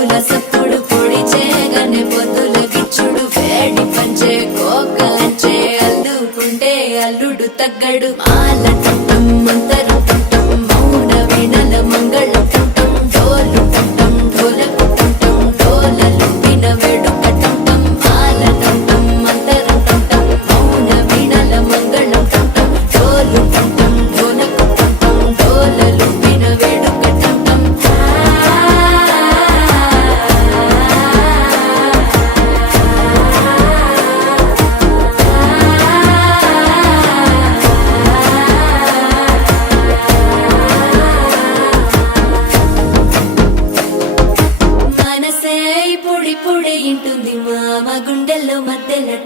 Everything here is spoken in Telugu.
డప్పుల సప్పుడు పొడి చేయగానే పొద్దుల గిచ్చుడు వేడి పంచే కోకలంచే అల్లుకుంటే అల్లుడు తగ్గడు మాల టంటం మంతర టంటం మౌన వీణల మంగళ టంటం డోలు టంటం ఢోలకు టంటం డోలలు విన వేడుక టంటం మాల టంటం మంతర టంటం మౌన వీణల మంగళ టంటం డోలు టంటం ఢోలకు టంటం డోలలు విన వేడుక టంటం మనసే పొడి పొడి ఇంటుంది మామ గుండెల్లో మధ్యలో